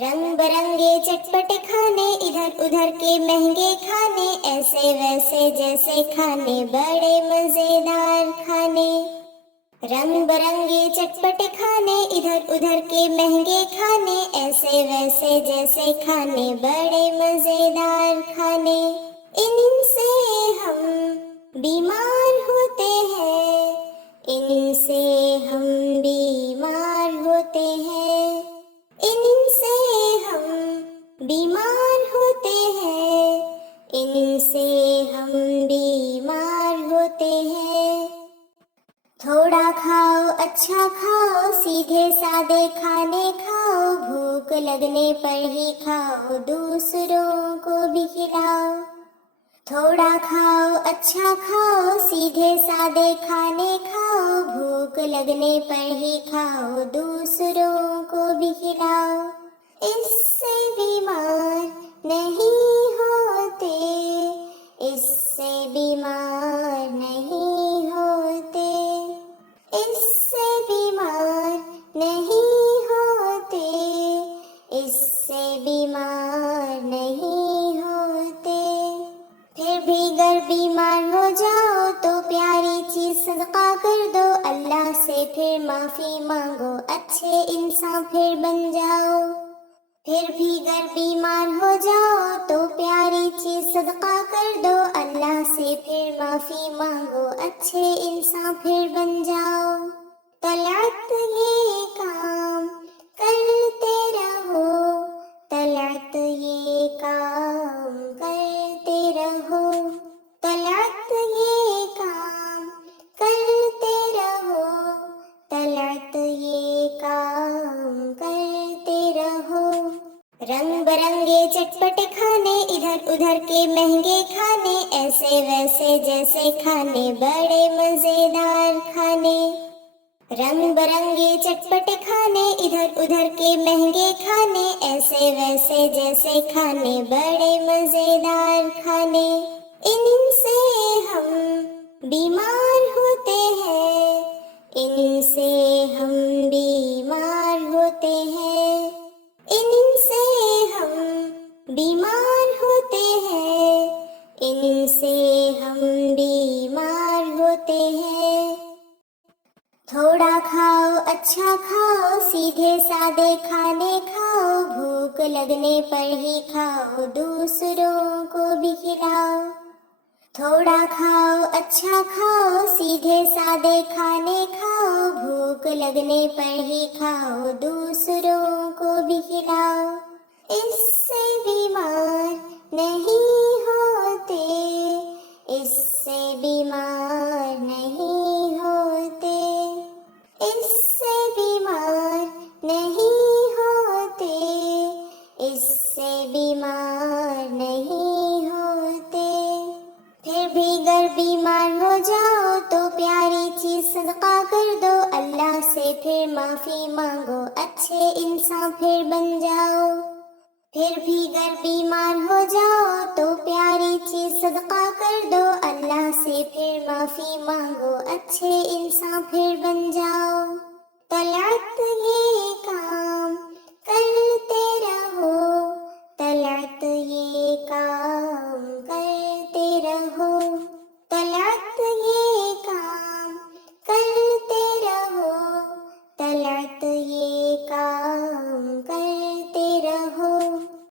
رنگ برنگے چٹپٹے کھانے، ادھر ادھر کے مہنگے کھانے، ایسے ویسے جیسے کھانے، بڑے مزیدار کھانے۔ رنگ برنگے چٹپٹے کھانے، ادھر ادھر کے مہنگے کھانے، ایسے ویسے جیسے کھانے، بڑے مزیدار کھانے۔ ان سے ہم بیمار ہوتے ہیں، ان سے ہم بیمار ہوتے ہیں، ان سے ہم بیمار ہوتے ہیں، ان سے ہم بیمار ہوتے ہیں۔ تھوڑا کھاؤ اچھا کھاؤ، سیدھے سادے کھانے کھاؤ، بھوک لگنے پر ہی کھاؤ، دوسروں کو بھی کھلاؤ۔ تھوڑا کھاؤ اچھا کھاؤ، سیدھے سادے کھانے کھاؤ، بھوک لگنے پر ہی کھاؤ، دوسروں کو بھی کھلاؤ۔ اس سے بیمار نہیں ہوتے، اس سے بیمار نہیں ہوتے، اس سے بیمار نہیں ہوتے، اس سے بیمار نہیں ہوتے۔ پھر بھی گر بیمار ہو جاؤ تو پیاری چیز صدقہ کر دو، اللہ سے پھر معافی مانگو، اچھے انسان پھر بن جاؤ۔ پھر بھی گر بیمار ہو جاؤ تو پیاری چیز صدقہ کر دو، اللہ سے پھر معافی مانگو، اچھے انسان پھر بن جاؤ۔ طلعت یہ کام کرتے رہو، طلعت یہ کام کرتے رہو، طلعت یہ کام کرتے رہو، طلعت یہ کام کرتے رہو۔ رنگ برنگے چٹپٹے کھانے، ادھر ادھر کے مہنگے کھانے، ایسے ویسے جیسے کھانے، بڑے مزیدار کھانے۔ رنگ برنگے چٹپٹے کھانے، ادھر ادھر کے مہنگے کھانے، ایسے ویسے جیسے کھانے، بڑے مزیدار کھانے۔ ان سے ہم بیمار ہوتے ہیں، ان سے ہم بیمار ہوتے ہیں، ان سے ہم بیمار ہوتے ہیں، ان سے ہم بیمار ہوتے ہیں۔ تھوڑا کھاؤ اچھا کھاؤ، سیدھے سادے کھانے کھاؤ، بھوک لگنے پر ہی کھاؤ، دوسروں کو بھی کھلاؤ۔ تھوڑا کھاؤ اچھا کھاؤ، سیدھے سادے کھانے کھاؤ، بھوک لگنے پر ہی کھاؤ، دوسروں کو بھی کھلاؤ۔ اس سے بیمار نہیں ہوتے، اس سے بیمار نہیں ہوتے، اس سے بیمار نہیں ہوتے، اس سے بیمار نہیں ہوتے۔ پھر بھی گر بیمار ہو جاؤ تو پیاری چیز صدقہ کر دو، اللہ سے پھر معافی مانگو، اچھے انسان پھر بن جاؤ۔ پھر بھی گر بیمار ہو جاؤ تو پیاری چیز صدقہ کر دو، اللہ سے پھر معافی مانگو، اچھے انسان پھر بن جاؤ۔ طلعت یہ کام